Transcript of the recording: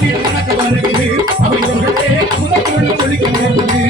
வருகிறது. அவை அவர்களே முதல் மொழி மொழிக்க